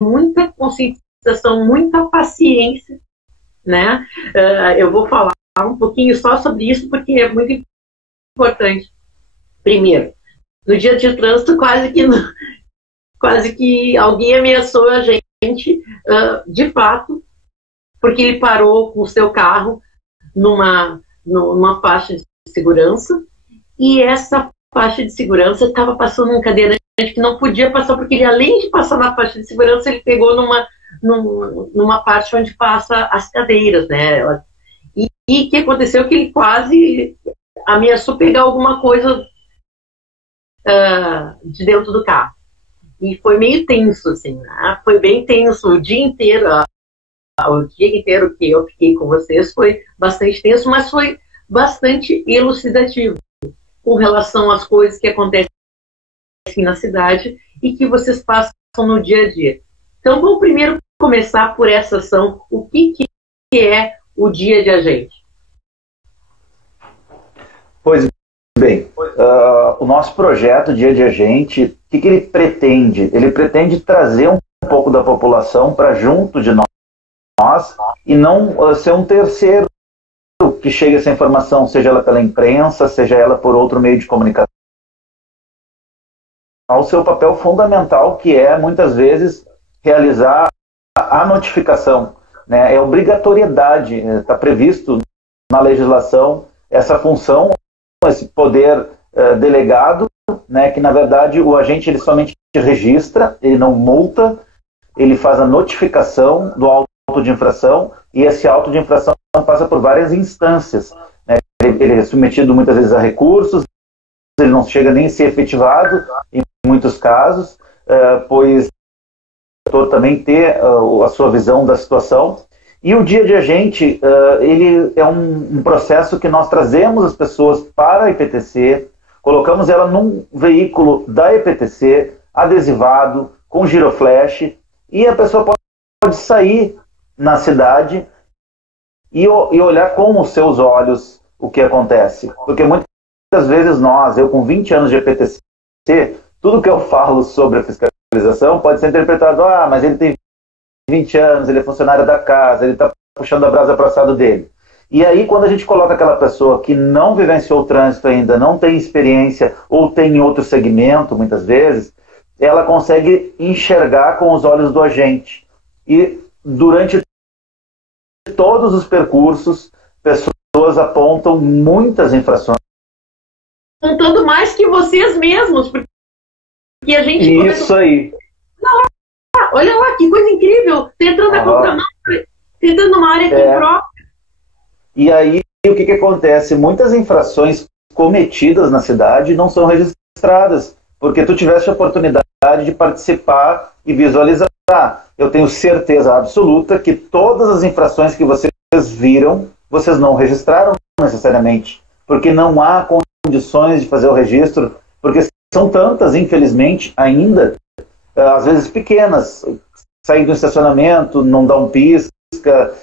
muita conscientização, muita paciência, né? Eu vou falar um pouquinho só sobre isso, porque é muito importante. Primeiro, no dia de trânsito, quase que alguém ameaçou a gente, de fato, porque ele parou com o seu carro numa faixa de segurança, e essa faixa de segurança estava passando um cadeirante que não podia passar, porque ele, além de passar na faixa de segurança, ele pegou numa parte onde passa as cadeiras, né? E o que aconteceu? Que ele quase ameaçou pegar alguma coisa de dentro do carro. E foi meio tenso, assim, né? Foi bem tenso o dia inteiro. O dia inteiro que eu fiquei com vocês foi bastante tenso, mas foi bastante elucidativo com relação às coisas que acontecem na cidade e que vocês passam no dia a dia. Então, vamos primeiro começar por essa ação. O que é o Dia de Agente? Pois bem, o nosso projeto Dia de Agente, o que ele pretende? Ele pretende trazer um pouco da população para junto de nós e não ser um terceiro que chega essa informação, seja ela pela imprensa, seja ela por outro meio de comunicação. O seu papel fundamental, que é, muitas vezes, realizar a notificação, né? É obrigatoriedade, está previsto na legislação essa função, esse poder delegado, né? Que, na verdade, o agente ele somente registra, ele não multa, ele faz a notificação do auto de infração, e esse auto de infração passa por várias instâncias, né? Ele é submetido muitas vezes a recursos, ele não chega nem a ser efetivado em muitos casos, pois o também ter a sua visão da situação. E o Dia de Agente, ele é um processo que nós trazemos as pessoas para a IPTC, colocamos ela num veículo da IPTC, adesivado, com giroflash, e a pessoa pode sair na cidade e olhar com os seus olhos o que acontece. Porque muitas vezes eu com 20 anos de IPTC, tudo que eu falo sobre a fiscalização pode ser interpretado, mas ele tem 20 anos, ele é funcionário da casa, ele está puxando a brasa para o assado dele. E aí, quando a gente coloca aquela pessoa que não vivenciou o trânsito ainda, não tem experiência, ou tem em outro segmento, muitas vezes, ela consegue enxergar com os olhos do agente. E durante todos os percursos, pessoas apontam muitas infrações. Apontando mais que vocês mesmos, porque a gente... Isso aí. Olha lá, que coisa incrível! Tentando na contramão, tentando numa área que própria. E aí, o que acontece? Muitas infrações cometidas na cidade não são registradas, porque tu tiveste a oportunidade de participar e visualizar. Eu tenho certeza absoluta que todas as infrações que vocês viram, vocês não registraram necessariamente, porque não há condições de fazer o registro, porque são tantas, infelizmente, ainda, às vezes pequenas, sair do estacionamento, não dar um pisca,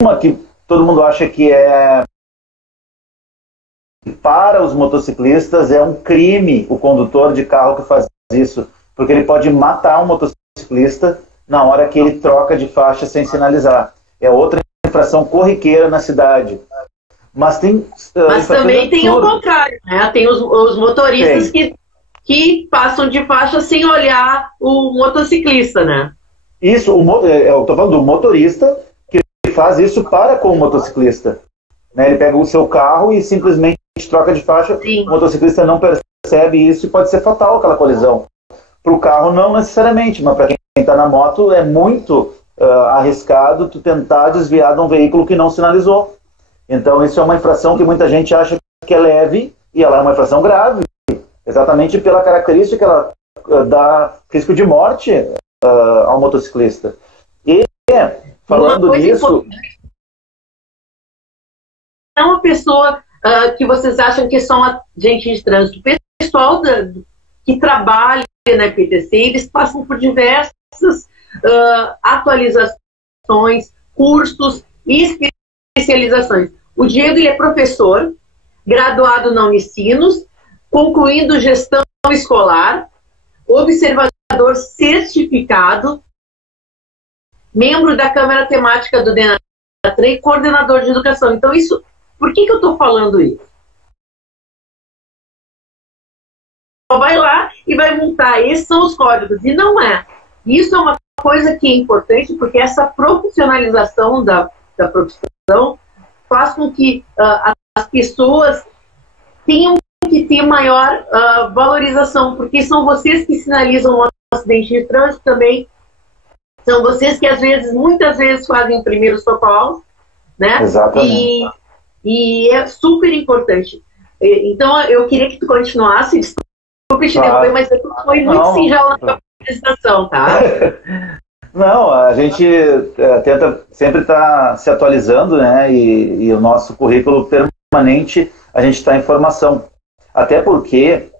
uma que todo mundo acha que é para os motociclistas, é um crime o condutor de carro que faz isso, porque ele pode matar um motociclista na hora que ele troca de faixa sem sinalizar. É outra infração corriqueira na cidade. Mas também tem o contrário, né? Tem os motoristas que passam de faixa sem olhar o motociclista, né? Isso, eu estou falando do motorista que faz isso para com o motociclista. Né? Ele pega o seu carro e simplesmente troca de faixa. Sim. O motociclista não percebe isso e pode ser fatal aquela colisão. Para o carro não necessariamente, mas para quem está na moto é muito arriscado tu tentar desviar de um veículo que não sinalizou. Então isso é uma infração que muita gente acha que é leve e ela é uma infração grave, exatamente pela característica que ela dá risco de morte ao motociclista. E falando nisso... É uma pessoa que vocês acham que são agentes de trânsito. O pessoal que trabalha na IPTC, eles passam por diversas atualizações, cursos e especializações. O Diego ele é professor, graduado na Unicinos, concluindo gestão escolar, observação educador certificado, membro da Câmara Temática do DENATRAN e coordenador de educação. Então, isso, por que eu estou falando isso? Vai lá e vai montar, esses são os códigos, e não é. Isso é uma coisa que é importante, porque essa profissionalização da profissão faz com que as pessoas tenham que ter maior valorização, porque são vocês que sinalizam um acidente de trânsito também, são vocês que muitas vezes fazem o primeiro socorro, né? Exatamente. E é super importante. Então, eu queria que tu continuasse, desculpa te interromper, mas foi muito singelo na tua apresentação, tá? Não, a gente tenta sempre estar se atualizando, né? E o nosso currículo permanente, a gente está em formação. Até porque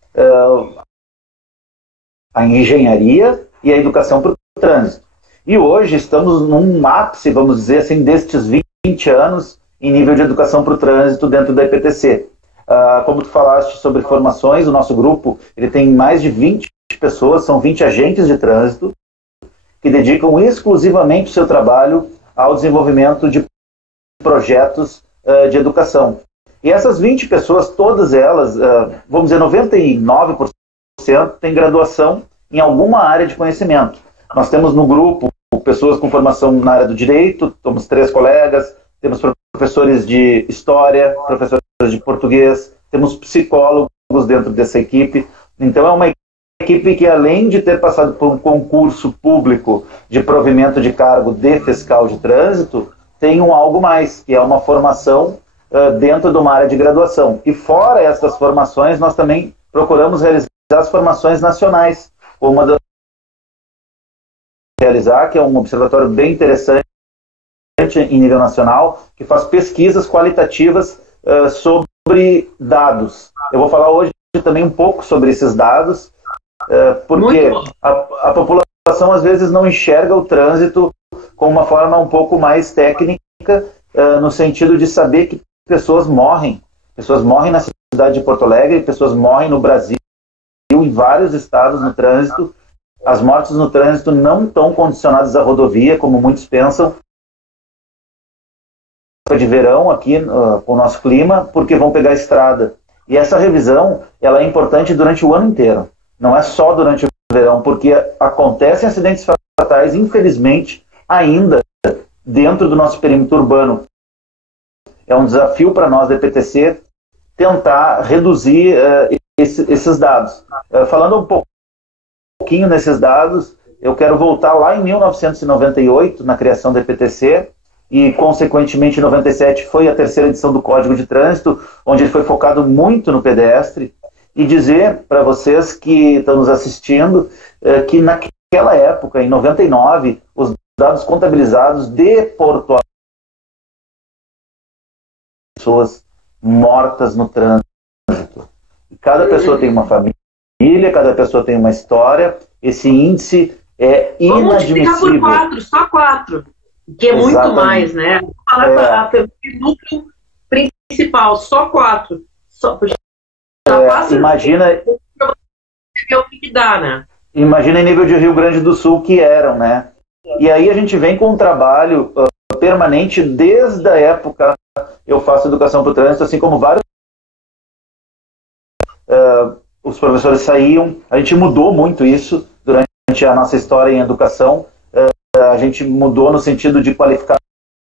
a engenharia e a educação para o trânsito. E hoje estamos num ápice, vamos dizer assim, destes 20 anos em nível de educação para o trânsito dentro da EPTC. Como tu falaste sobre formações, o nosso grupo ele tem mais de 20 pessoas, são 20 agentes de trânsito que dedicam exclusivamente o seu trabalho ao desenvolvimento de projetos de educação. E essas 20 pessoas, todas elas, vamos dizer, 99% têm graduação em alguma área de conhecimento. Nós temos no grupo pessoas com formação na área do direito, temos 3 colegas, temos professores de história, professores de português, temos psicólogos dentro dessa equipe. Então é uma equipe que, além de ter passado por um concurso público de provimento de cargo de fiscal de trânsito, tem algo mais, que é uma formação dentro de uma área de graduação. E fora essas formações, nós também procuramos realizar as formações nacionais. Uma das realizar, que é um observatório bem interessante em nível nacional, que faz pesquisas qualitativas sobre dados. Eu vou falar hoje também um pouco sobre esses dados, porque a população às vezes não enxerga o trânsito com uma forma um pouco mais técnica, no sentido de saber que pessoas morrem na cidade de Porto Alegre, pessoas morrem no Brasil, em vários estados no trânsito. As mortes no trânsito não estão condicionadas à rodovia, como muitos pensam, de verão aqui com o nosso clima, porque vão pegar a estrada. E essa revisão ela é importante durante o ano inteiro, não é só durante o verão, porque acontecem acidentes fatais, infelizmente, ainda dentro do nosso perímetro urbano. É um desafio para nós da EPTC tentar reduzir esses dados. Falando um pouquinho nesses dados, eu quero voltar lá em 1998, na criação da EPTC, e consequentemente em 97 foi a 3ª edição do Código de Trânsito, onde ele foi focado muito no pedestre, e dizer para vocês que estão nos assistindo que naquela época, em 99, os dados contabilizados de Porto Alegre, pessoas mortas no trânsito. Cada pessoa tem uma família, cada pessoa tem uma história, esse índice é inadmissível. Vamos multiplicar por 4, só 4, que é muito mais, né? Vou falar para o núcleo principal, só 4. Imagina o que dá, né? Imagina em nível de Rio Grande do Sul que eram, né? E aí a gente vem com um trabalho permanente desde a época. Eu faço educação para o trânsito, assim como vários os professores saíam. A gente mudou muito isso durante a nossa história em educação. A gente mudou no sentido de qualificar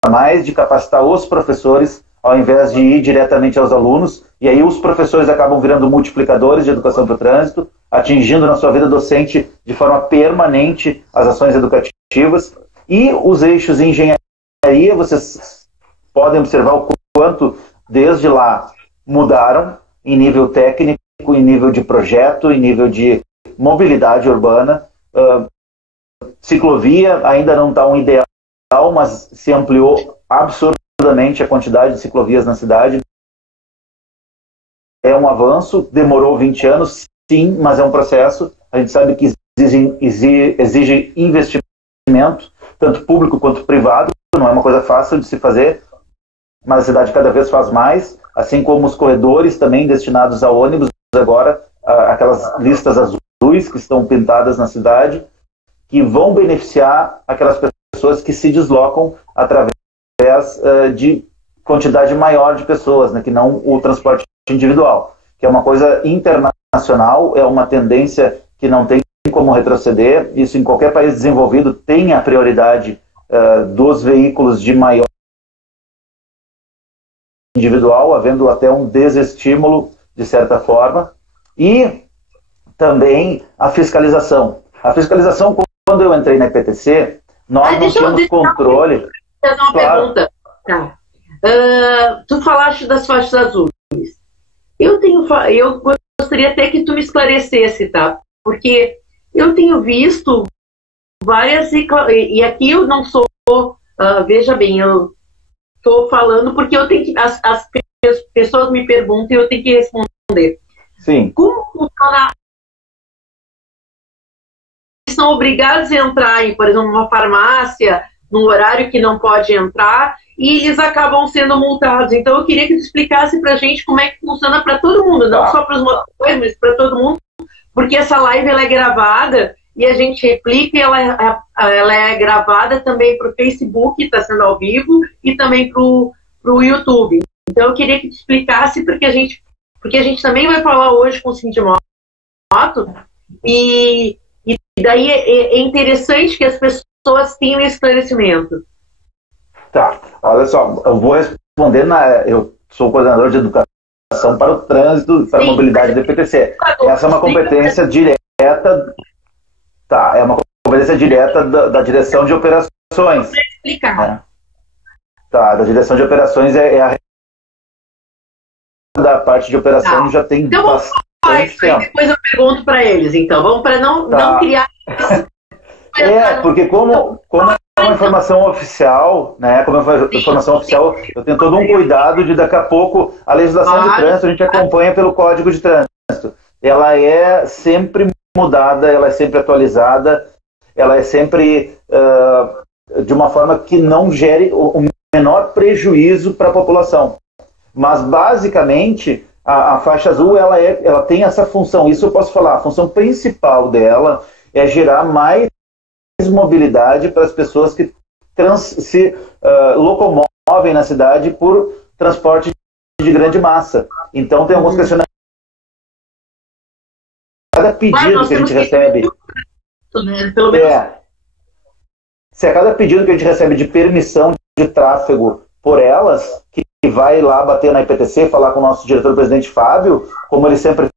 mais, de capacitar os professores, ao invés de ir diretamente aos alunos. E aí os professores acabam virando multiplicadores de educação para o trânsito, atingindo na sua vida docente de forma permanente as ações educativas. E os eixos em engenharia, vocês podem observar o quanto desde lá mudaram em nível técnico, em nível de projeto, em nível de mobilidade urbana. Ciclovia ainda não está um ideal, mas se ampliou absurdamente a quantidade de ciclovias na cidade. É um avanço, demorou 20 anos, sim, mas é um processo. A gente sabe que exige investimento, tanto público quanto privado, não é uma coisa fácil de se fazer, mas a cidade cada vez faz mais, assim como os corredores também destinados a ônibus, agora aquelas listas azuis azuis que estão pintadas na cidade, que vão beneficiar aquelas pessoas que se deslocam através de quantidade maior de pessoas, né, que não o transporte individual, que é uma coisa internacional, é uma tendência que não tem como retroceder. Isso em qualquer país desenvolvido tem a prioridade dos veículos de maior individual, havendo até um desestímulo de certa forma. E também a fiscalização. A fiscalização, quando eu entrei na IPTC, nós não tínhamos controle. Fazer uma pergunta. Tá. Tu falaste das faixas azuis. Eu gostaria até que tu me esclarecesse, tá? Porque eu tenho visto várias, e aqui eu não sou, veja bem, eu estou falando porque eu tenho que, as pessoas me perguntam e eu tenho que responder. Sim. Como funciona? Eles são obrigados a entrar em, por exemplo, uma farmácia, num horário que não pode entrar, e eles acabam sendo multados. Então eu queria que tu explicasse pra gente como é que funciona para todo mundo, não só para os motores, mas para todo mundo, porque essa live ela é gravada e a gente replica, e ela é gravada também para o Facebook, está sendo ao vivo, e também para o YouTube. Então eu queria que tu explicasse, porque a gente também vai falar hoje com o Sindimoto, e daí é interessante que as pessoas tenham esse esclarecimento. Tá, olha só, eu vou responder eu sou coordenador de educação para o trânsito, para a mobilidade do IPTC. Essa é uma competência direta, é uma competência direta da direção de operações. Para explicar. Né? Tá, da direção de operações da parte de operação já tem então, bastante tempo. Depois eu pergunto para eles, então. Vamos para não criar... porque como é uma informação oficial, né? Como é uma informação oficial, eu tenho todo um cuidado de daqui a pouco a legislação de trânsito a gente acompanha pelo Código de Trânsito. Ela é sempre mudada, ela é sempre atualizada, ela é sempre de uma forma que não gere o menor prejuízo para a população. Mas basicamente a faixa azul ela tem essa função. Isso eu posso falar. A função principal dela é gerar mais mobilidade para as pessoas que se locomovem na cidade por transporte de grande massa. Então tem alguns questionamentos. Cada pedido que a gente recebe... Pelo menos... Se a cada pedido que a gente recebe de permissão de tráfego por elas, que vai lá bater na IPTC, falar com o nosso diretor-presidente Fábio, como ele sempre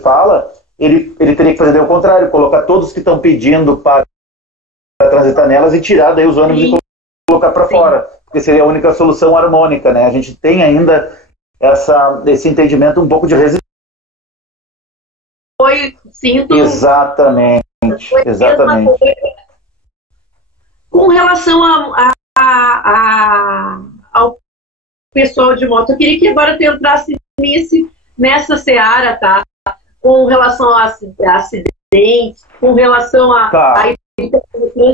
fala, ele teria que fazer o contrário, colocar todos que estão pedindo para transitar nelas e tirar daí os ônibus e colocar para fora, porque seria a única solução harmônica, né? A gente tem ainda esse entendimento um pouco de resistência. Exatamente. Com relação ao pessoal de moto, eu queria que agora tu entrasse nessa seara, tá? Com relação a acidentes, com relação a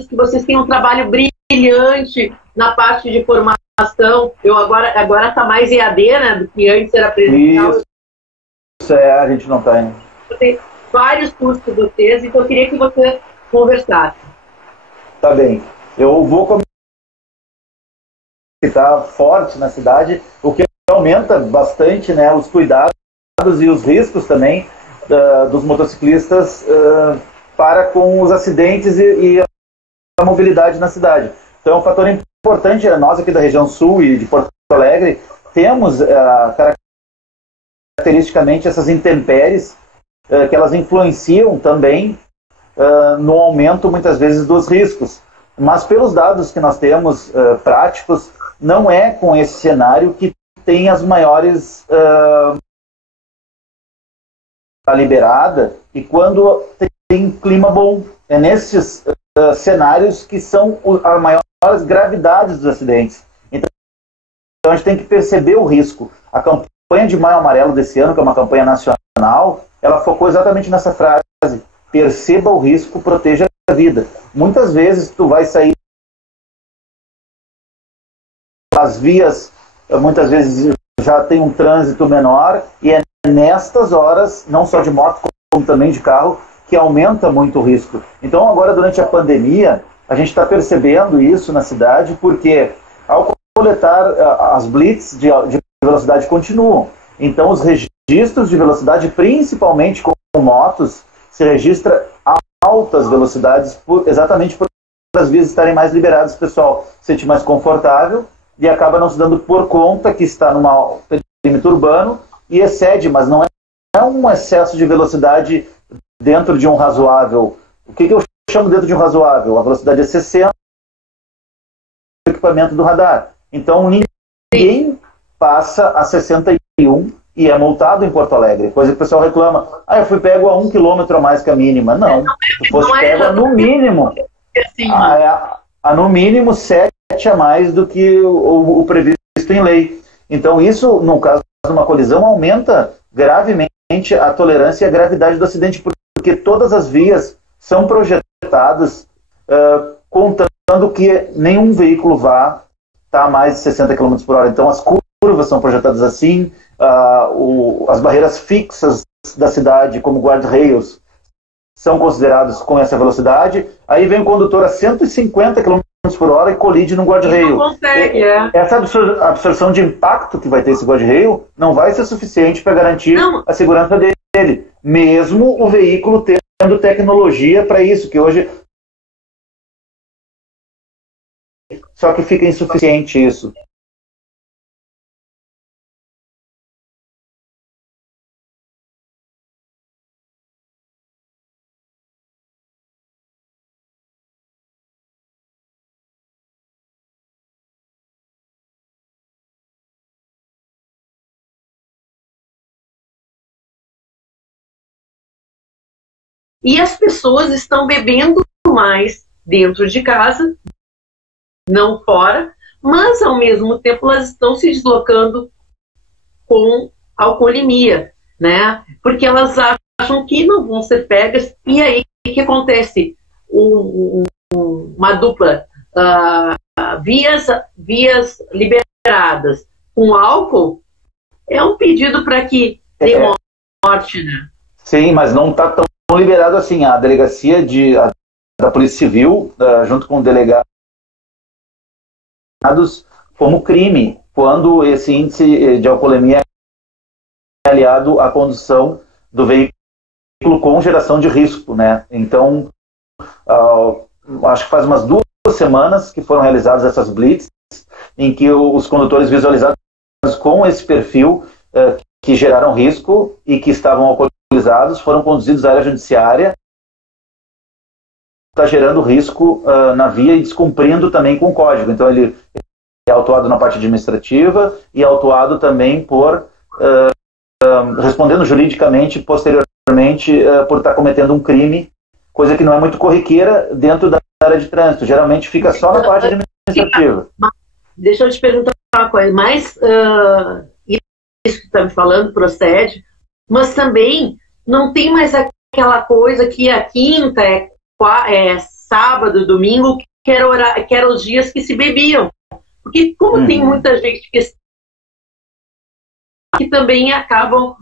que vocês têm um trabalho brilhante na parte de formação. Eu agora está mais EAD, né, do que antes era presencial. Isso a gente não tem. Tem vários cursos de vocês, então eu queria que você conversasse. Tá bem. Eu vou estar forte na cidade, o que aumenta bastante, né, os cuidados e os riscos também dos motociclistas para com os acidentes e a mobilidade na cidade. Então é um fator importante. Nós aqui da região sul e de Porto Alegre temos caracteristicamente essas intempéries que elas influenciam também no aumento muitas vezes dos riscos. Mas pelos dados que nós temos práticos, não é com esse cenário que tem as maiores liberada, e quando tem clima bom. É nesses cenários que são as maiores gravidades dos acidentes. Então a gente tem que perceber o risco. A campanha de Maio Amarelo desse ano, que é uma campanha nacional, ela focou exatamente nessa frase: perceba o risco, proteja a vida. Muitas vezes tu vai sair as vias, muitas vezes já tem um trânsito menor, e é nestas horas, não só de moto, como também de carro, que aumenta muito o risco. Então, agora, durante a pandemia, a gente está percebendo isso na cidade, porque ao coletar as blitz de velocidade continuam. Então, os registros de velocidade, principalmente com motos, se registra a altas velocidades, exatamente por as vias estarem mais liberadas, o pessoal se sente mais confortável e acaba não se dando por conta que está num perímetro urbano e excede, mas não é um excesso de velocidade dentro de um razoável. O que eu chamo dentro de um razoável? A velocidade é 60, o equipamento do radar. Então, ninguém passa a 61 e é multado em Porto Alegre. Coisa que o pessoal reclama. Eu fui pego a 1 quilômetro a mais que a mínima. Não, tu fosse pego no mínimo. No mínimo 7 a mais do que o previsto em lei. Então, isso, no caso de uma colisão, aumenta gravemente a tolerância e a gravidade do acidente, porque todas as vias são projetadas contando que nenhum veículo vá estar a mais de 60 km por hora. Então, as curvas são projetadas assim, as barreiras fixas da cidade, como guardrails, são considerados com essa velocidade. Aí vem o condutor a 150 km por hora e colide num guardrail. Não consegue, Essa absorção de impacto que vai ter esse guardrail não vai ser suficiente para garantir a segurança dele, mesmo o veículo tendo tecnologia para isso, que hoje só que fica insuficiente isso. E as pessoas estão bebendo mais dentro de casa, não fora, mas ao mesmo tempo elas estão se deslocando com alcoolemia, né? Porque elas acham que não vão ser pegas. E aí o que acontece? Uma dupla, vias liberadas com álcool é um pedido para que dê morte, né? Sim, mas não está tão liberado assim. A delegacia da Polícia Civil, junto com delegados, como crime, quando esse índice de alcoolemia é aliado à condução do veículo com geração de risco, né? Então, acho que faz umas 2 semanas que foram realizadas essas blitz, em que os condutores visualizados com esse perfil que geraram risco e que estavam alcoolizados foram conduzidos à área judiciária. Está gerando risco na via e descumprindo também com o código. Então, ele é autuado na parte administrativa e autuado também por respondendo juridicamente posteriormente por estar cometendo um crime, coisa que não é muito corriqueira dentro da área de trânsito. Geralmente fica só na parte administrativa. Deixa eu te perguntar uma coisa. Mas isso que está me falando procede, mas também não tem mais aquela coisa que a quinta é sábado, domingo, que eram os dias que se bebiam. Porque como tem muita gente que também acabam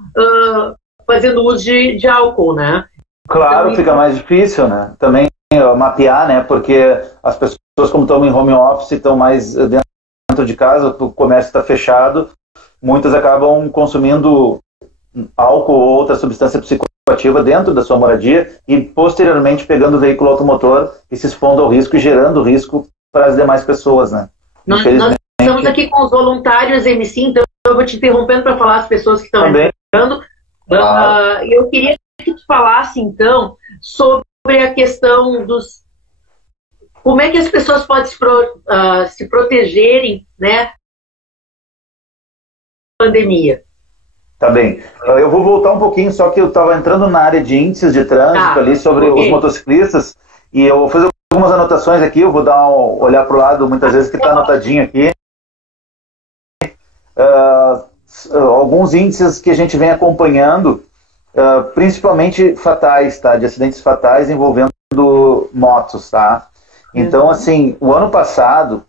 fazendo uso de álcool, né? Claro, então, fica mais difícil, né? Também mapear, né? Porque as pessoas, como estão em home office, estão mais dentro de casa, o comércio está fechado, muitas acabam consumindo álcool ou outra substância psicoativa dentro da sua moradia e posteriormente pegando o veículo automotor e se expondo ao risco e gerando risco para as demais pessoas, né? Nós estamos aqui com os voluntários MC, então eu vou te interrompendo para falar as pessoas que estão entrando. Eu queria que tu falasse, então, sobre a questão dos... Como é que as pessoas podem se protegerem, né, da pandemia? Tá bem. Eu vou voltar um pouquinho, só que eu estava entrando na área de índices de trânsito ali sobre os motociclistas e eu vou fazer algumas anotações aqui, eu vou olhar para o lado muitas vezes que está anotadinho aqui. Alguns índices que a gente vem acompanhando, principalmente fatais, tá? De acidentes fatais envolvendo motos, tá? Então, assim, o ano passado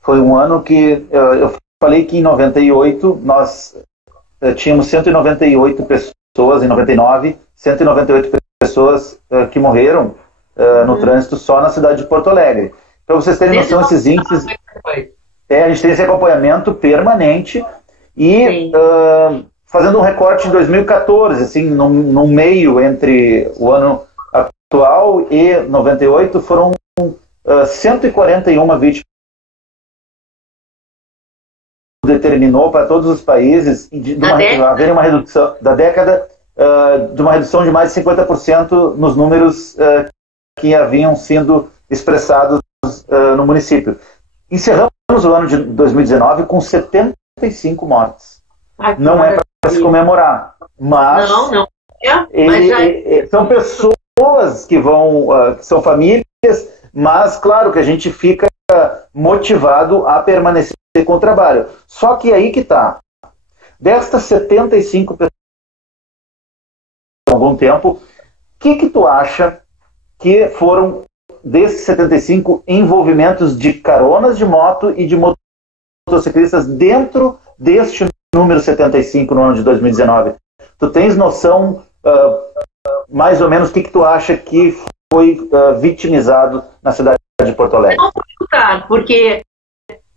foi um ano que eu falei que em 98 nós tínhamos 198 pessoas, em 99, 198 pessoas que morreram no trânsito só na cidade de Porto Alegre. Para vocês terem noção, esses índices... a gente tem esse acompanhamento permanente e fazendo um recorte em 2014, assim, no meio entre o ano atual e 98, foram 141 vítimas. Determinou para todos os países haver uma redução da década, de uma redução de mais de 50% nos números que haviam sido expressados no município. Encerramos o ano de 2019 com 75 mortes. Não é para se comemorar, mas, não. São pessoas que que são famílias, mas claro que a gente fica motivado a permanecer com o trabalho. Só que aí que está. Destas 75 pessoas há algum tempo, o que tu acha que foram desses 75 envolvimentos de caronas de moto e de motociclistas dentro deste número 75 no ano de 2019? Tu tens noção mais ou menos o que tu acha que foi vitimizado na cidade de Porto Alegre? Não vou chutar, porque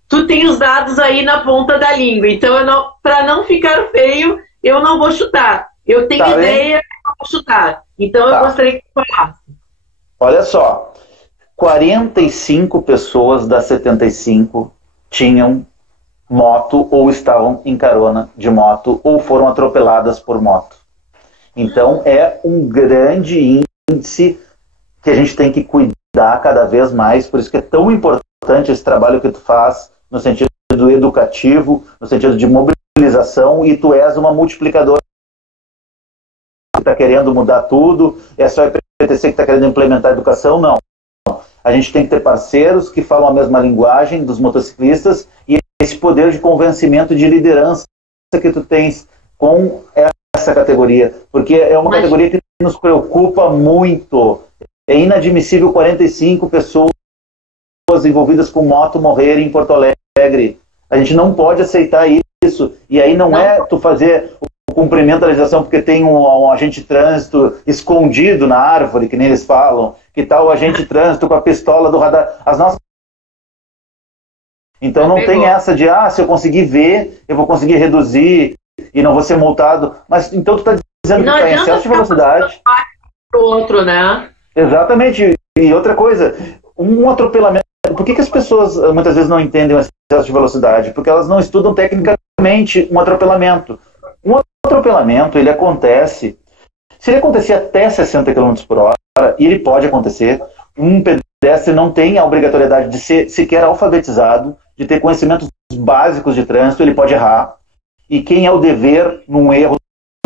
tu tem os dados aí na ponta da língua, então para não ficar feio, eu não vou chutar. Eu tenho ideia, eu não vou chutar. Então eu gostaria que tu falasse. Olha só, 45 pessoas das 75 tinham moto ou estavam em carona de moto ou foram atropeladas por moto. Então é um grande índice que a gente tem que cuidar cada vez mais, por isso que é tão importante esse trabalho que tu faz no sentido educativo, no sentido de mobilização, e tu és uma multiplicadora. Está querendo mudar tudo, é só a IPTC que está querendo implementar a educação? Não. A gente tem que ter parceiros que falam a mesma linguagem dos motociclistas e esse poder de convencimento, de liderança que tu tens com essa categoria, porque é uma categoria que nos preocupa muito. É inadmissível 45 pessoas envolvidas com moto morrerem em Porto Alegre. A gente não pode aceitar isso. E aí não é tu fazer o cumprimento da legislação porque tem um agente de trânsito escondido na árvore, que nem eles falam, que tá o agente de trânsito com a pistola do radar. As nossas... Então não tem essa de, se eu conseguir ver, eu vou conseguir reduzir e não vou ser multado. Mas então tu tá dizendo que tá em excesso de velocidade. Pro outro, né? Exatamente. E outra coisa, um atropelamento. Por que as pessoas muitas vezes não entendem o excesso de velocidade? Porque elas não estudam tecnicamente um atropelamento. Um atropelamento, ele acontece, se ele acontecer até 60 km por hora, e ele pode acontecer, um pedestre não tem a obrigatoriedade de ser sequer alfabetizado, de ter conhecimentos básicos de trânsito, ele pode errar. E quem é o dever num erro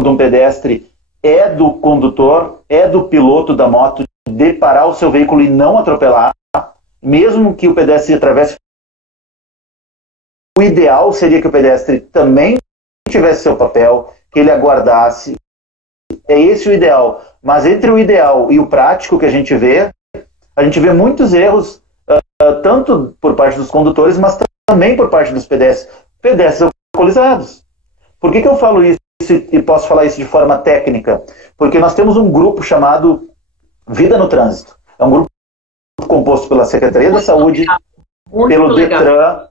de um pedestre é do condutor, é do piloto da moto de parar o seu veículo e não atropelar, mesmo que o pedestre atravesse. O ideal seria que o pedestre também tivesse seu papel, que ele aguardasse. É esse o ideal. Mas entre o ideal e o prático que a gente vê muitos erros, tanto por parte dos condutores, mas também por parte dos pedestres alcoolizados. Por que eu falo isso e posso falar isso de forma técnica? Porque nós temos um grupo chamado Vida no Trânsito. É um grupo composto pela Secretaria da Saúde, pelo Detran,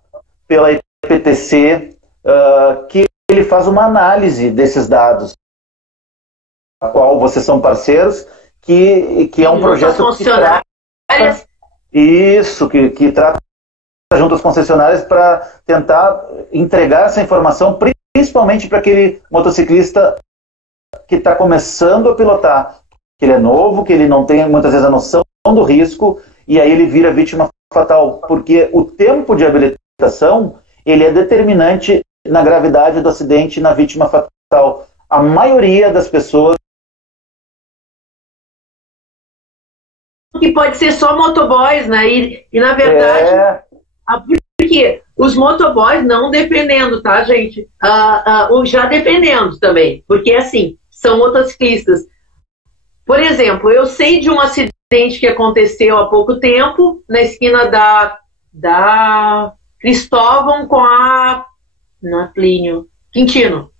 pela IPTC, que ele faz uma análise desses dados, a qual vocês são parceiros, que é um projeto que trata, que trata junto às concessionárias para tentar entregar essa informação, principalmente para aquele motociclista que está começando a pilotar, que ele é novo, que ele não tem muitas vezes a noção do risco, e aí ele vira vítima fatal, porque o tempo de habilitação ele é determinante na gravidade do acidente e na vítima fatal. A maioria das pessoas... Que pode ser só motoboys, né? E na verdade... Porque os motoboys, não defendendo, tá, gente? Já defendendo também. Porque, assim, são motociclistas. Por exemplo, eu sei de um acidente que aconteceu há pouco tempo, na esquina da Cristóvão com na Plínio Quintino.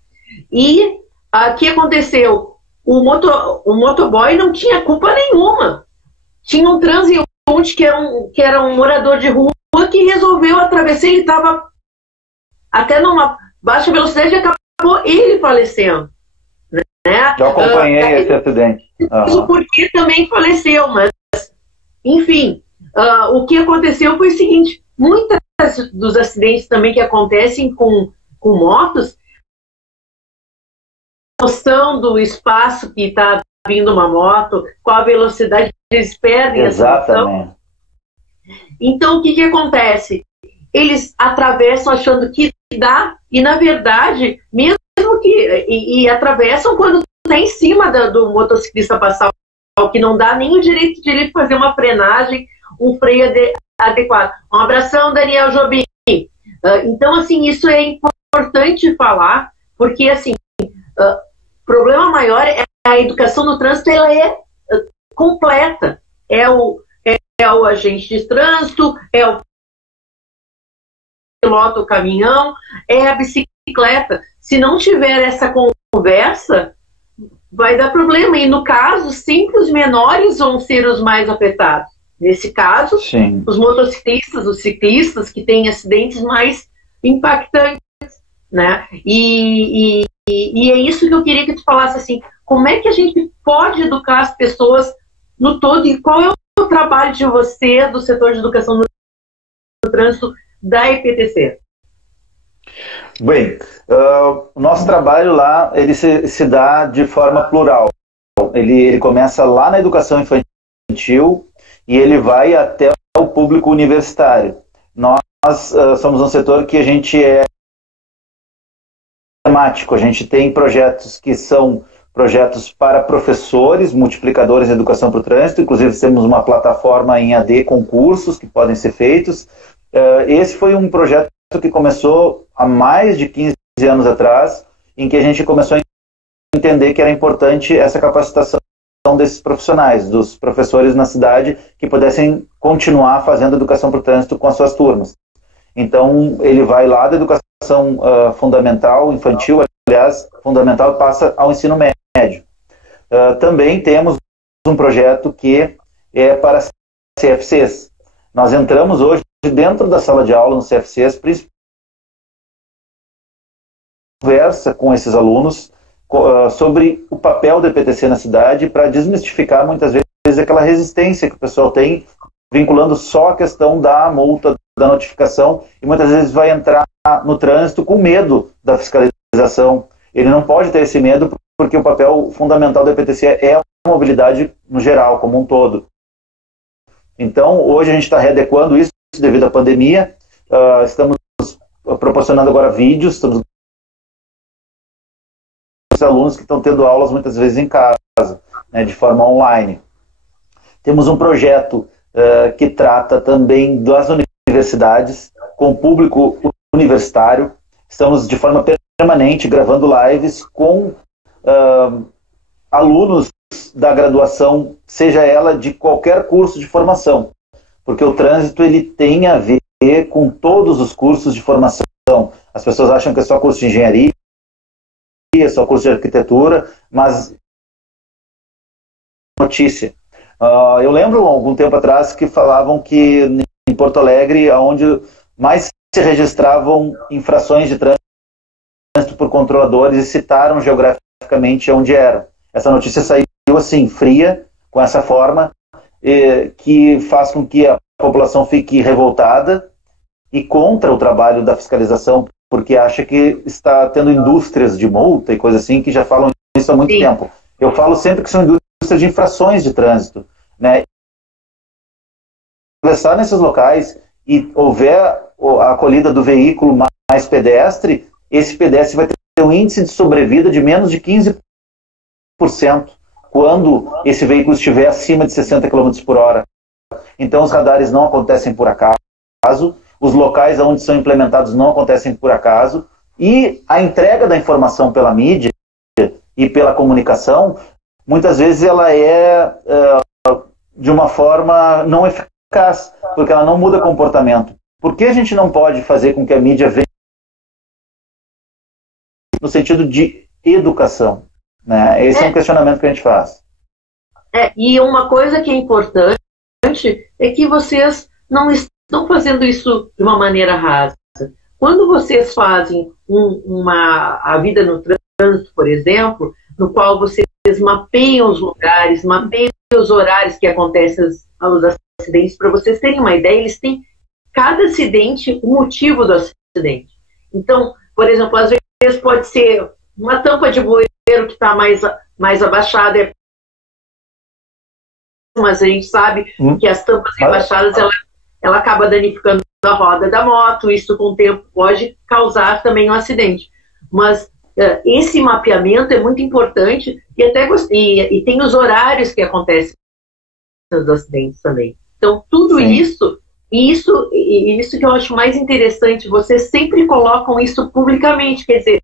E o que aconteceu? o motoboy não tinha culpa nenhuma. Tinha um transeunte que era um morador de rua que resolveu atravessar, ele estava até numa baixa velocidade e acabou ele falecendo. Né? Eu acompanhei esse acidente. Isso porque também faleceu, mas, enfim, o que aconteceu foi o seguinte, muitos dos acidentes também que acontecem com motos, a noção do espaço que está vindo uma moto, qual a velocidade que eles perdem. Exatamente. Essa noção. Então, o que acontece? Eles atravessam achando que dá, e na verdade, mesmo que... E atravessam quando está em cima do motociclista passar, o que não dá nem o direito de ele fazer uma frenagem, um freio adequado. Um abração, Daniel Jobim. Então, assim, isso é importante falar, porque, assim, o problema maior é a educação no trânsito, ela é completa. É o agente de trânsito, é o piloto, o caminhão, é a bicicleta. Se não tiver essa conversa, vai dar problema. E no caso, sempre os menores vão ser os mais afetados. Nesse caso, sim, os motociclistas, os ciclistas que têm acidentes mais impactantes, né? E é isso que eu queria que tu falasse, assim, como é que a gente pode educar as pessoas no todo e qual é o trabalho de você, do setor de educação no trânsito da EPTC? Bem, o nosso trabalho lá, ele se dá de forma plural. Ele começa lá na educação infantil e ele vai até o público universitário. Nós somos um setor que a gente é temático, a gente tem projetos que são projetos para professores, multiplicadores de educação para o trânsito, inclusive temos uma plataforma em AD com cursos que podem ser feitos. Esse foi um projeto que começou há mais de 15 anos atrás, em que a gente começou a entender que era importante essa capacitação desses profissionais, dos professores na cidade, que pudessem continuar fazendo educação para o trânsito com as suas turmas. Então, ele vai lá da educação fundamental, infantil, aliás, fundamental, passa ao ensino médio. Também temos um projeto que é para CFCs. Nós entramos hoje dentro da sala de aula no CFCs, principalmente conversa com esses alunos sobre o papel da EPTC na cidade para desmistificar muitas vezes aquela resistência que o pessoal tem, vinculando só a questão da multa, da notificação, e muitas vezes vai entrar no trânsito com medo da fiscalização. Ele não pode ter esse medo porque o papel fundamental da EPTC é a mobilidade no geral, como um todo. Então, hoje a gente está readequando isso devido à pandemia, estamos proporcionando agora vídeos, estamos alunos que estão tendo aulas muitas vezes em casa, né, de forma online. Temos um projeto que trata também das universidades, com público universitário. Estamos de forma permanente gravando lives com alunos da graduação, seja ela de qualquer curso de formação, porque o trânsito ele tem a ver com todos os cursos de formação. As pessoas acham que é só curso de engenharia, só curso de arquitetura, mas notícia. Eu lembro algum tempo atrás que falavam que em Porto Alegre, onde mais se registravam infrações de trânsito por controladores, e citaram geograficamente onde eram. Essa notícia saiu assim, fria, com essa forma, que faz com que a população fique revoltada e contra o trabalho da fiscalização, porque acha que está tendo indústrias de multa e coisa assim, que já falam isso há muito tempo. Eu falo sempre que são indústrias de infrações de trânsito, né? Conversar nesses locais e houver a acolhida do veículo mais pedestre, esse pedestre vai ter um índice de sobrevida de menos de 15% quando esse veículo estiver acima de 60 km por hora. Então os radares não acontecem por acaso, os locais onde são implementados não acontecem por acaso, e a entrega da informação pela mídia e pela comunicação, muitas vezes ela é de uma forma não eficaz, porque ela não muda comportamento. Por que a gente não pode fazer com que a mídia venha no sentido de educação? né? Esse é um questionamento que a gente faz. E uma coisa que é importante é que vocês não estão fazendo isso de uma maneira rasa. Quando vocês fazem a vida no trânsito, por exemplo, no qual vocês mapeiam os lugares, mapeiam os horários que acontecem os acidentes, para vocês terem uma ideia, eles têm cada acidente, o motivo do acidente. Então, por exemplo, às vezes pode ser uma tampa de bueiro que está mais abaixada, mas a gente sabe que as tampas rebaixadas, ela acaba danificando a roda da moto, isso com o tempo pode causar também um acidente. Mas esse mapeamento é muito importante e até e tem os horários que acontecem nos acidentes também. Então, tudo isso que eu acho mais interessante, vocês sempre colocam isso publicamente, quer dizer,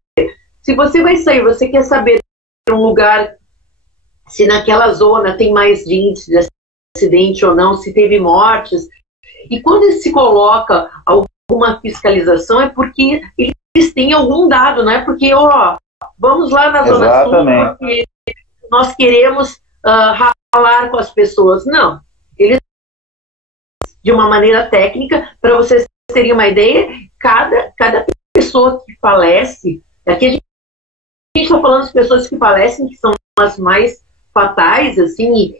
se você vai sair, você quer saber um lugar, se naquela zona tem mais de índice de acidente ou não, se teve mortes. E quando se coloca alguma fiscalização é porque eles têm algum dado, não é porque, vamos lá na Zona Sul, porque nós queremos ralar com as pessoas. Não. Eles, de uma maneira técnica, para vocês terem uma ideia, cada pessoa que falece, aqui a gente está falando das pessoas que falecem, que são as mais fatais, assim,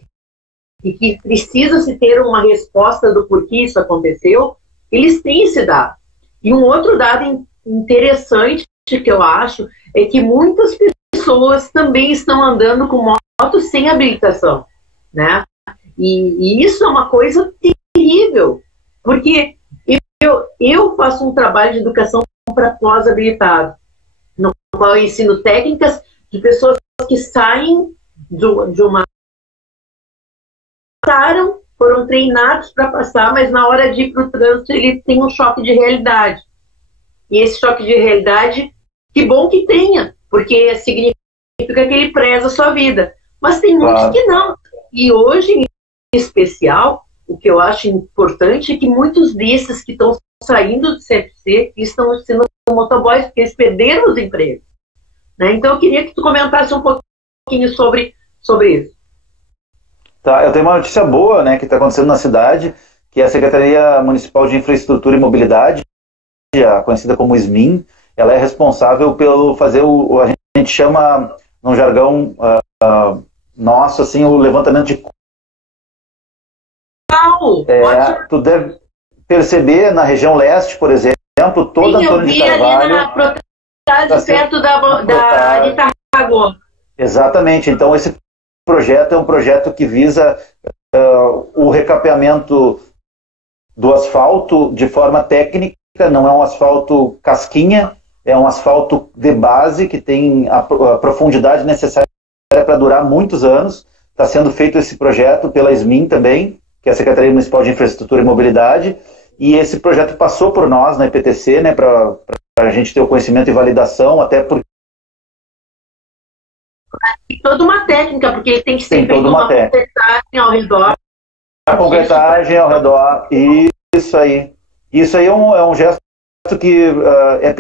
e que precisa se ter uma resposta do porquê isso aconteceu, eles têm esse dado. E um outro dado interessante que eu acho é que muitas pessoas também estão andando com motos sem habilitação, né? E isso é uma coisa terrível, porque eu faço um trabalho de educação para pós-habilitados, no qual eu ensino técnicas de pessoas que saem de uma foram treinados para passar, mas na hora de ir para o trânsito ele tem um choque de realidade. E esse choque de realidade, que bom que tenha, porque significa que ele preza a sua vida. Mas tem muitos que não. E hoje, em especial, o que eu acho importante é que muitos desses que estão saindo do CFC estão sendo motoboys, porque eles perderam os empregos. Né? Então eu queria que tu comentasse um pouquinho sobre isso. Tá, eu tenho uma notícia boa, né, que está acontecendo na cidade, que é a Secretaria Municipal de Infraestrutura e Mobilidade, conhecida como SMIM, ela é responsável pelo fazer a gente chama, num jargão nosso, assim, o levantamento de... Tu deve perceber, na região leste, por exemplo, toda a Antônio de Carvalho... ali na propriedade perto da Itaguá. Exatamente, então esse projeto é um projeto que visa o recapeamento do asfalto de forma técnica, não é um asfalto casquinha, é um asfalto de base que tem a profundidade necessária para durar muitos anos. Está sendo feito esse projeto pela SMIM também, que é a Secretaria Municipal de Infraestrutura e Mobilidade, e esse projeto passou por nós na EPTC, né, para a gente ter o conhecimento e validação, até porque toda uma técnica, porque ele tem que ser feito uma concretagem ao redor. A concretagem ao redor, isso aí. Isso aí é um gesto que é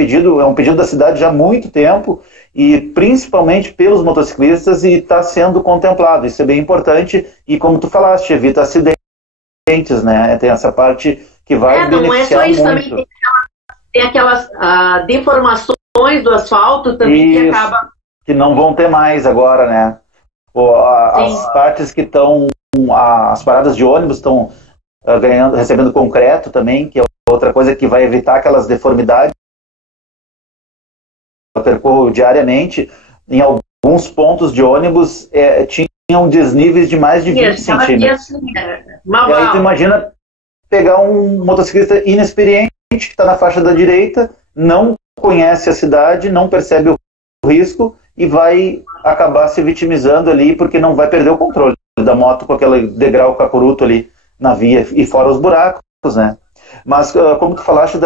um pedido da cidade já há muito tempo, e principalmente pelos motociclistas, e está sendo contemplado. Isso é bem importante, e como tu falaste, evita acidentes, né? Tem essa parte que vai beneficiar muito. Não é só isso, também tem aquelas deformações do asfalto também que acaba... que não vão ter mais agora, né? As partes que estão, as paradas de ônibus estão recebendo concreto também, que é outra coisa que vai evitar aquelas deformidades. Eu percorro diariamente, em alguns pontos de ônibus tinham desníveis de mais de 20 centímetros. E aí tu imagina pegar um motociclista inexperiente que está na faixa da direita, não conhece a cidade, não percebe o risco, e vai acabar se vitimizando ali, porque não vai perder o controle da moto com aquele degrau cacuruto ali na via, e fora os buracos, né? Mas, como tu falaste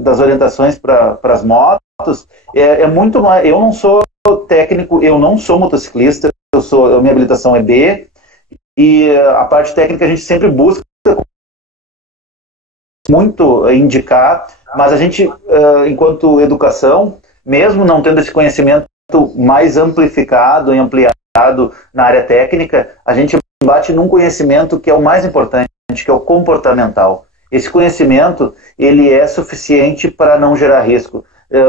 das orientações para as motos, é muito mais... Eu não sou técnico, eu não sou motociclista, minha habilitação é B, e a parte técnica a gente sempre busca muito indicar, mas a gente, enquanto educação, mesmo não tendo esse conhecimento mais amplificado e ampliado na área técnica, a gente bate num conhecimento que é o mais importante, que é o comportamental. Esse conhecimento, ele é suficiente para não gerar risco.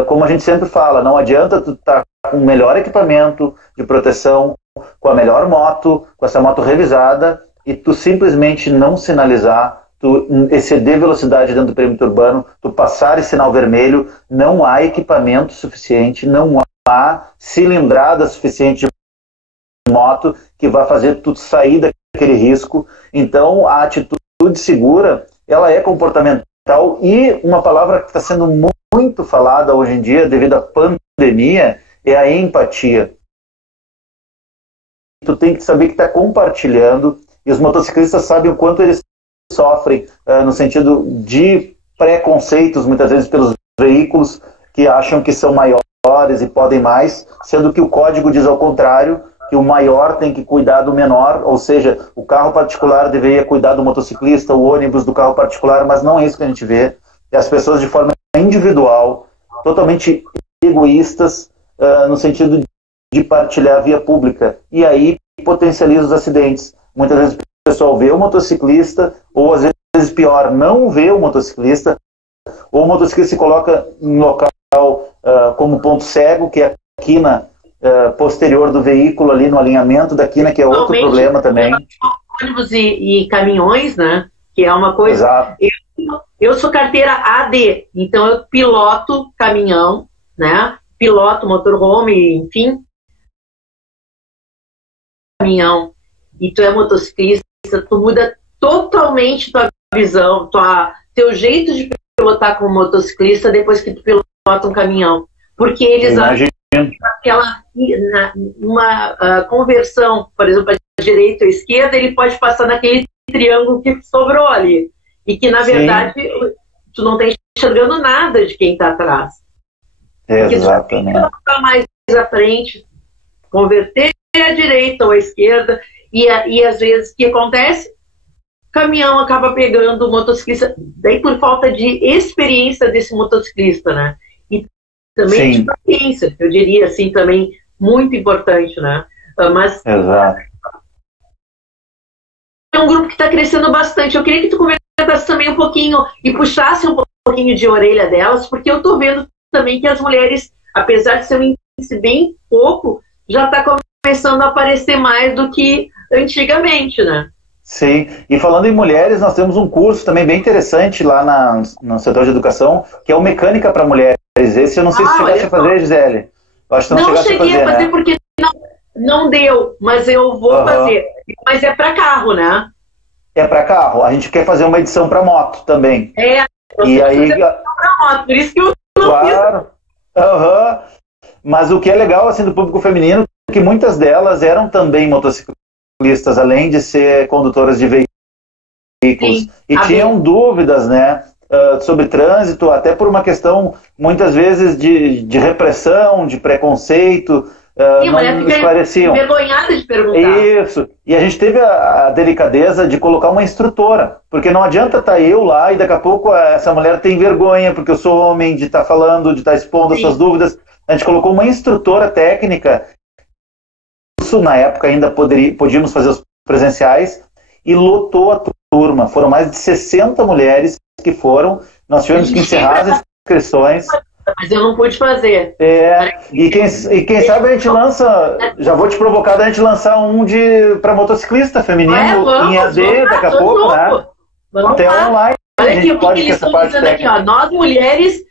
Como a gente sempre fala, não adianta tu estar com o melhor equipamento de proteção, com a melhor moto, com essa moto revisada, e tu simplesmente não sinalizar, tu exceder velocidade dentro do perímetro urbano, tu passar esse sinal vermelho, não há equipamento suficiente, não há cilindrada suficiente de moto que vai fazer tu sair daquele risco. Então, a atitude segura, ela é comportamental, e uma palavra que está sendo muito falada hoje em dia, devido à pandemia, é a empatia. Tu tem que saber que está compartilhando, e os motociclistas sabem o quanto eles sofrem no sentido de preconceitos, muitas vezes pelos veículos que acham que são maiores e podem mais, sendo que o código diz ao contrário, que o maior tem que cuidar do menor, ou seja, o carro particular deveria cuidar do motociclista, o ônibus do carro particular, mas não é isso que a gente vê. É as pessoas de forma individual, totalmente egoístas, no sentido de partilhar a via pública. E aí potencializa os acidentes. Muitas vezes o pessoal vê o motociclista, ou às vezes pior, não vê o motociclista, ou o motociclista se coloca em local como ponto cego, que é a quina posterior do veículo, ali no alinhamento da quina, que é outro problema também. Ônibus e caminhões, né? Que é uma coisa... Exato. Eu sou carteira AD, então eu piloto caminhão, né? Piloto motorhome, enfim. Caminhão. E tu é motociclista, tu muda totalmente tua visão, teu jeito de pilotar como motociclista depois que tu pilota um caminhão. Porque eles acham uma conversão, por exemplo, a direita ou a esquerda, ele pode passar naquele triângulo que sobrou ali. E que, na verdade, tu não está enxergando nada de quem está atrás. Exatamente. Porque tu está mais à frente, converter à direita ou à esquerda, e às vezes o que acontece? O caminhão acaba pegando o motociclista, daí por falta de experiência desse motociclista, né? E também de paciência, eu diria assim, também muito importante, né? Mas exato. É um grupo que está crescendo bastante. Eu queria que tu comentasse também um pouquinho e puxasse um pouquinho de orelha delas, porque eu estou vendo também que as mulheres, apesar de ser um índice bem pouco, já está começando a aparecer mais do que antigamente, né? Sim, e falando em mulheres, nós temos um curso também bem interessante lá no setor de educação, que é o Mecânica para Mulheres. Esse eu não sei se chegaste a fazer, Gisele. Eu acho que não cheguei a fazer, né? Porque não deu, mas eu vou fazer. Mas é para carro, né? É para carro. A gente quer fazer uma edição para moto também. E aí para moto, por isso que eu não fiz. Mas o que é legal assim do público feminino é que muitas delas eram também motociclistas, além de ser condutoras de veículos. Sim, e tinham dúvidas, né, sobre trânsito, até por uma questão muitas vezes de repressão, de preconceito. Não esclareciam. Envergonhada de perguntar. Isso. E a gente teve a delicadeza de colocar uma instrutora, porque não adianta estar eu lá e daqui a pouco essa mulher tem vergonha, porque eu sou homem, de estar falando, de estar expondo as suas dúvidas. A gente colocou uma instrutora técnica. Isso na época ainda podíamos fazer os presenciais, e lotou a turma. Foram mais de 60 mulheres que foram. Nós tivemos que encerrar as inscrições. Mas eu não pude fazer. E quem sabe a gente lança, já vou te provocar, a gente lançar um para motociclista feminino em AD daqui a pouco, né? Até online. Olha aqui o que eles estão dizendo aqui, ó. Nós mulheres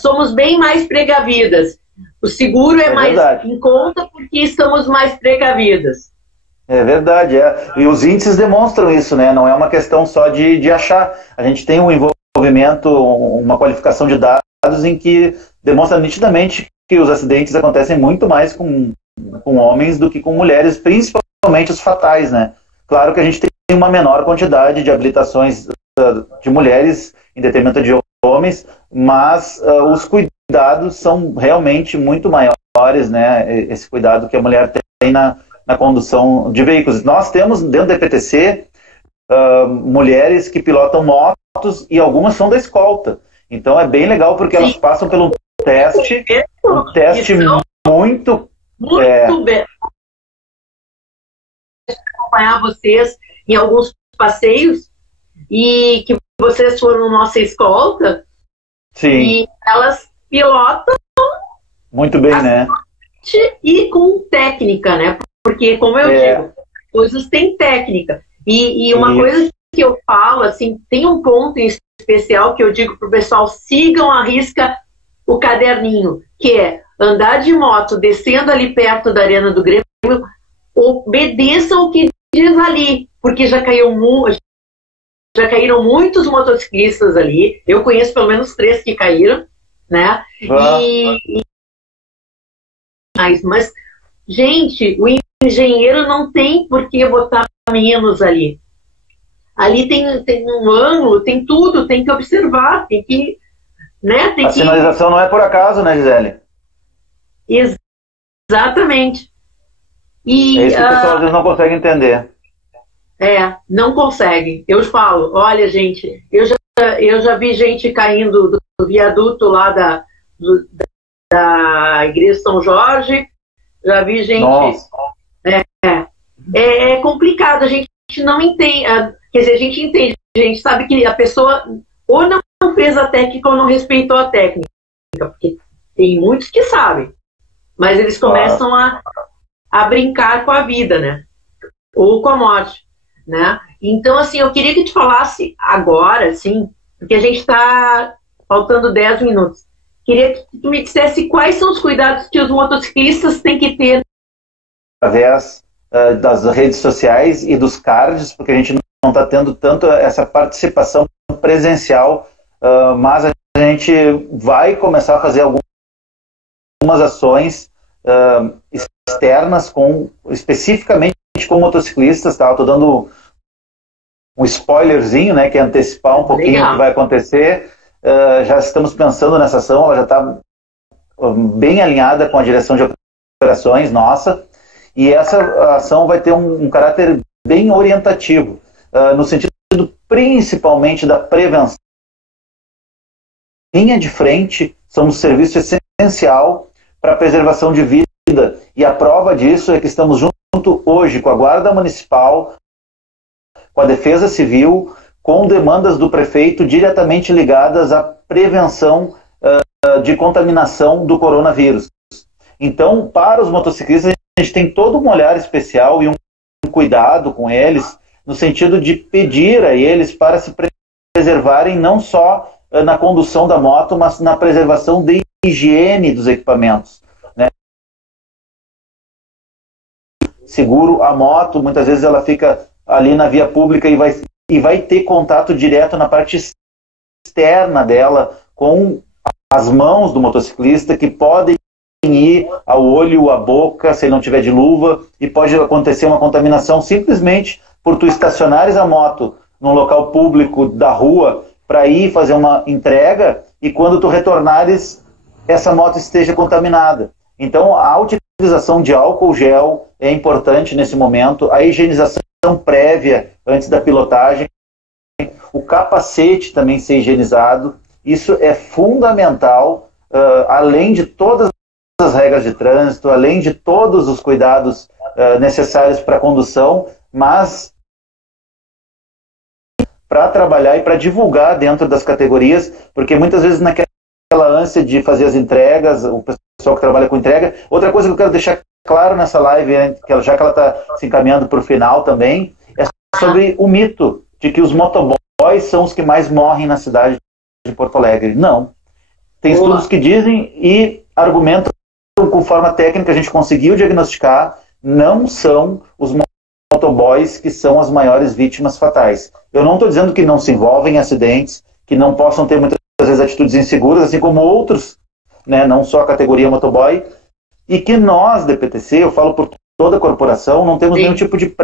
somos bem mais precavidas. O seguro é mais em conta porque estamos mais precavidas. É verdade, E os índices demonstram isso, né? Não é uma questão só de achar. A gente tem um envolvimento, uma qualificação de dados em que demonstra nitidamente que os acidentes acontecem muito mais com homens do que com mulheres, principalmente os fatais, né? Claro que a gente tem uma menor quantidade de habilitações de mulheres em detrimento de homens, mas os cuidados são realmente muito maiores, né? Esse cuidado que a mulher tem na condução de veículos. Nós temos dentro da EPTC mulheres que pilotam motos e algumas são da escolta. Então é bem legal porque elas passam pelo teste, um teste muito bem acompanhar vocês em alguns passeios e que vocês foram nossa escolta. Sim. E elas pilotam muito bem, né? E com técnica, né? Porque, como eu digo, coisas têm técnica. E uma coisa que eu falo, assim, tem um ponto em especial que eu digo pro pessoal: sigam à risca o caderninho, que é andar de moto, descendo ali perto da Arena do Grêmio, obedeçam o que diz ali, porque já caíram muitos motociclistas ali. Eu conheço pelo menos 3 que caíram, né? Mas, gente, o engenheiro não tem por que botar menos ali. Ali tem um ângulo, tem tudo, tem que observar, tem que... Né, a sinalização não é por acaso, né, Gisele? Exatamente. É isso que o pessoal às vezes não consegue entender. Não consegue. Eu falo, olha, gente, eu já vi gente caindo do viaduto lá da Igreja São Jorge, já vi gente... Nossa. É complicado, a gente não entende, quer dizer, a gente entende, a gente sabe que a pessoa ou não fez a técnica ou não respeitou a técnica, porque tem muitos que sabem, mas eles começam a brincar com a vida, né? Ou com a morte, né? Então, assim, eu queria que tu falasse agora, assim, porque a gente está faltando 10 minutos. Queria que tu me dissesse quais são os cuidados que os motociclistas têm que ter. Através das redes sociais e dos cards, porque a gente não está tendo tanto essa participação presencial, mas a gente vai começar a fazer algumas ações externas, especificamente com motociclistas, tá? Estou dando um spoilerzinho, né, que é antecipar um pouquinho o que vai acontecer. Já estamos pensando nessa ação, ela já está bem alinhada com a direção de operações nossa, e essa ação vai ter um caráter bem orientativo, no sentido principalmente da prevenção. Linha de frente, somos um serviço essencial para a preservação de vida, e a prova disso é que estamos junto hoje com a Guarda Municipal, com a Defesa Civil, com demandas do prefeito diretamente ligadas à prevenção de contaminação do coronavírus. Então, para os motociclistas, a gente tem todo um olhar especial e um cuidado com eles, no sentido de pedir a eles para se preservarem não só na condução da moto, mas na preservação da higiene dos equipamentos, né? Seguro a moto, muitas vezes ela fica ali na via pública e vai ter contato direto na parte externa dela com as mãos do motociclista, que podem ir ao olho, à boca, se ele não tiver de luva, e pode acontecer uma contaminação simplesmente por tu estacionares a moto num local público da rua para ir fazer uma entrega, e quando tu retornares, essa moto esteja contaminada. Então, a utilização de álcool gel é importante nesse momento, a higienização prévia antes da pilotagem, o capacete também ser higienizado, isso é fundamental, além de todas as regras de trânsito, além de todos os cuidados necessários para a condução, mas para trabalhar e para divulgar dentro das categorias, porque muitas vezes naquela ânsia de fazer as entregas, o pessoal que trabalha com entrega. Outra coisa que eu quero deixar claro nessa live, já que ela está se encaminhando para o final também, é sobre o mito de que os motoboys são os que mais morrem na cidade de Porto Alegre. Não. Tem estudos que dizem e argumentam com forma técnica, a gente conseguiu diagnosticar, não são os motoboys que são as maiores vítimas fatais. Eu não estou dizendo que não se envolvem em acidentes, que não possam ter muitas vezes atitudes inseguras, assim como outros, né, não só a categoria motoboy, e que nós, DPTC, eu falo por toda a corporação, não temos nenhum tipo de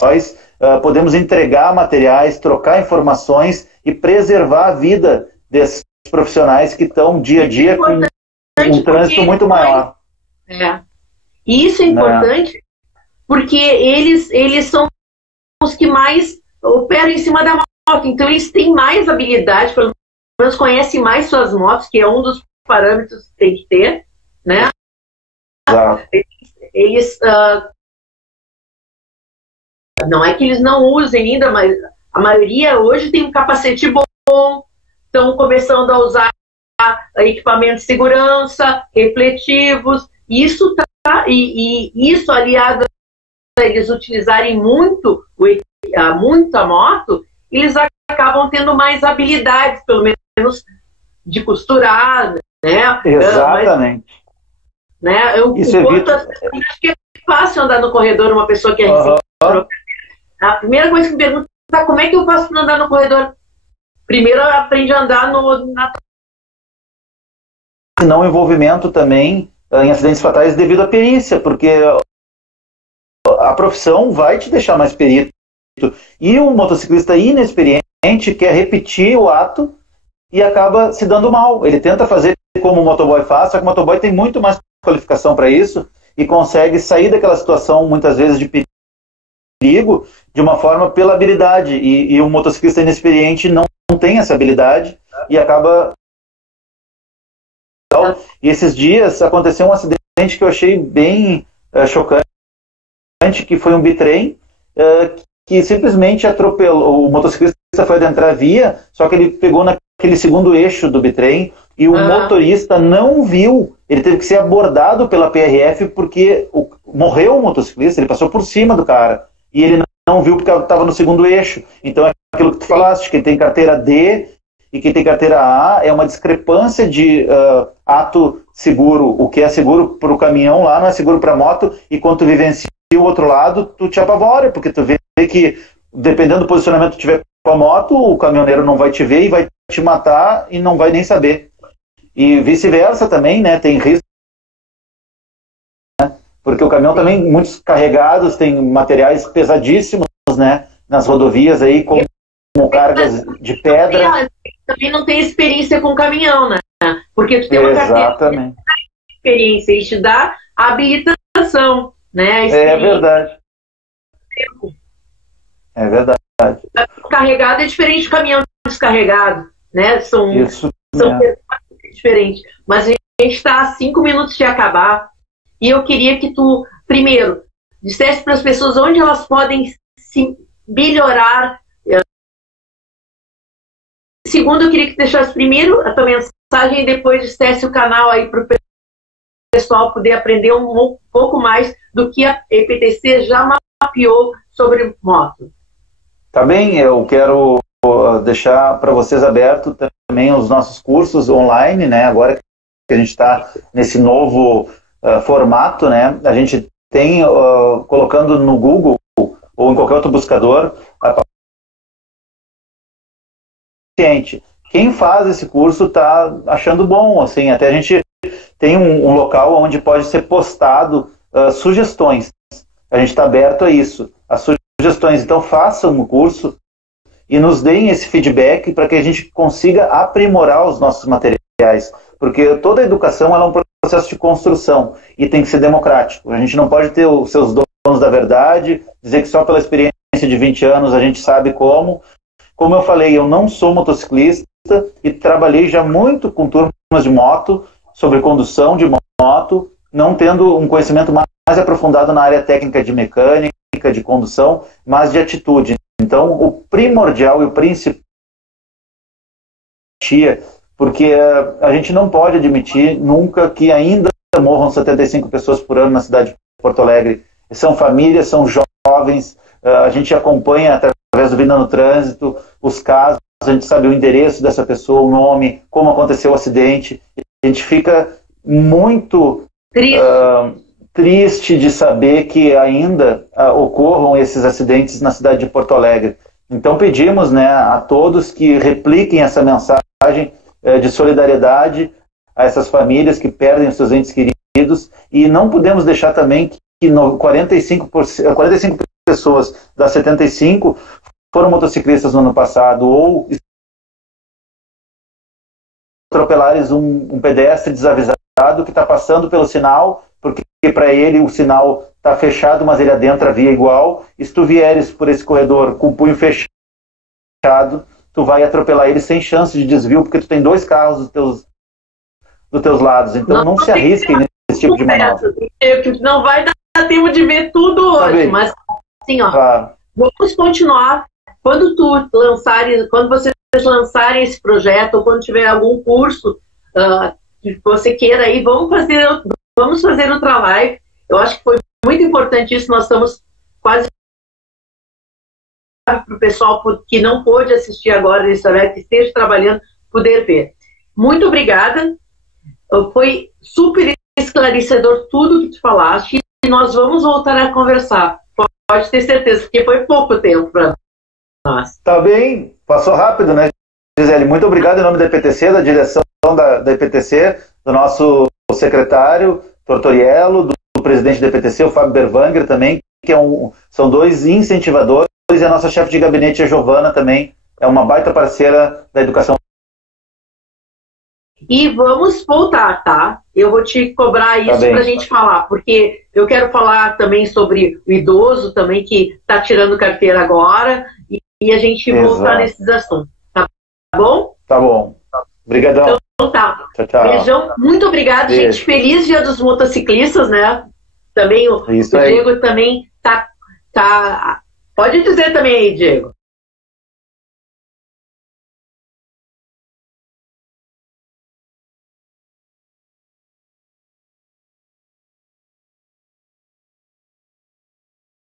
nós podemos entregar materiais, trocar informações e preservar a vida desses profissionais que estão dia a dia com um trânsito muito maior. E isso é importante porque eles são os que mais operam em cima da moto, então eles têm mais habilidade, pelo menos conhecem mais suas motos, que é um dos parâmetros que tem que ter, né? Exato. Eles não é que eles não usem ainda, mas a maioria hoje tem um capacete bom, estão começando a usar equipamentos de segurança, refletivos, isso isso aliado a eles utilizarem muito a moto, eles acabam tendo mais habilidades, pelo menos de costurar, né? Exatamente. Isso acho que é fácil andar no corredor uma pessoa que é a primeira coisa que me pergunta é como é que eu faço para andar no corredor? Primeiro aprende a andar na não envolvimento também em acidentes fatais devido à perícia, porque a profissão vai te deixar mais perito. E o motociclista inexperiente quer repetir o ato e acaba se dando mal. Ele tenta fazer como o motoboy faz, só que o motoboy tem muito mais qualificação para isso e consegue sair daquela situação, muitas vezes, de perigo, de uma forma pela habilidade. E o motociclista inexperiente não tem essa habilidade e acaba... E esses dias aconteceu um acidente que eu achei bem chocante, que foi um bitrem que simplesmente atropelou. O motociclista foi adentrar a via, só que ele pegou naquele segundo eixo do bitrem e o motorista não viu. Ele teve que ser abordado pela PRF porque morreu o motociclista, ele passou por cima do cara e ele não viu porque estava no segundo eixo. Então é aquilo que tu falaste, quem tem carteira D e quem tem carteira A é uma discrepância de ato seguro. O que é seguro para o caminhão lá não é seguro para a moto, e quando tu vivencia o outro lado, tu te apavora, porque tu vê que, dependendo do posicionamento que tu tiver com a moto, o caminhoneiro não vai te ver e vai te matar e não vai nem saber. E vice-versa também, né? Tem risco, né? Porque o caminhão também, muitos carregados, tem materiais pesadíssimos, né? Nas rodovias aí, como cargas de pedra. Também não tem experiência com caminhão, né? Porque tu tem uma carteira de experiência e te dá a habilitação, né? É verdade. É verdade. Carregado é diferente do caminhão descarregado, né? São diferentes. Mas a gente está a 5 minutos de acabar e eu queria que tu, primeiro, dissesse para as pessoas onde elas podem se melhorar. Segundo, eu queria que deixasse primeiro a tua mensagem e depois dissesse o canal aí para o pessoal poder aprender um pouco mais do que a EPTC já mapeou sobre moto. Tá bem, eu quero deixar para vocês aberto também os nossos cursos online, né? Agora que a gente está nesse novo formato, né? A gente tem, colocando no Google ou em qualquer outro buscador, quem faz esse curso está achando bom, assim, até a gente tem um local onde pode ser postado sugestões. A gente está aberto a isso, a sugestões. Então façam o curso e nos deem esse feedback para que a gente consiga aprimorar os nossos materiais, porque toda a educação ela é um processo de construção e tem que ser democrático. A gente não pode ter os seus donos da verdade, dizer que só pela experiência de 20 anos a gente sabe como. Como eu falei, eu não sou motociclista e trabalhei já muito com turmas de moto, sobre condução de moto, não tendo um conhecimento mais aprofundado na área técnica de mecânica, de condução, mas de atitude. Então, o primordial e o principal, porque a gente não pode admitir nunca que ainda morram 75 pessoas por ano na cidade de Porto Alegre. São famílias, são jovens, a gente acompanha através do Vida no Trânsito os casos, a gente sabe o endereço dessa pessoa, o nome, como aconteceu o acidente. A gente fica muito triste de saber que ainda ocorram esses acidentes na cidade de Porto Alegre. Então pedimos, né, a todos que repliquem essa mensagem de solidariedade a essas famílias que perdem os seus entes queridos, e não podemos deixar também que 45 pessoas das 75 foram motociclistas no ano passado, ou atropelares um pedestre desavisado que está passando pelo sinal, porque para ele o sinal está fechado, mas ele adentra a via igual. E se tu vieres por esse corredor com o punho fechado, tu vai atropelar ele sem chance de desvio, porque tu tem dois carros dos dos teus lados. Então não se arrisquem nesse tipo de manobra. Não vai dar tempo de ver tudo hoje, mas assim, ó, claro. Vamos continuar. Quando vocês lançarem esse projeto, ou quando tiver algum curso que você queira aí, vamos fazer outra live. Eu acho que foi muito importante isso. Nós estamos quase para o pessoal que não pôde assistir agora nesse horário, que esteja trabalhando, poder ver. Muito obrigada. Foi super esclarecedor tudo que tu falaste e nós vamos voltar a conversar. Pode ter certeza, porque foi pouco tempo para nós. Tá bem, passou rápido, né, Gisele? Muito obrigado em nome da EPTC, da direção da EPTC, do nosso secretário, Tortoriello, do presidente da EPTC, o Fábio Berwanger também, que são dois incentivadores, e a nossa chefe de gabinete, a Giovana, também é uma baita parceira da educação. E vamos voltar, tá? Eu vou te cobrar isso para a gente falar, porque eu quero falar também sobre o idoso também, que está tirando carteira agora, e a gente voltar nesses assuntos, tá bom? Tá bom. Obrigadão. Então tá. Tchau, tchau. Beijão. Muito obrigado, gente. Feliz Dia dos Motociclistas, né? Também o Diego também tá... Pode dizer também aí, Diego.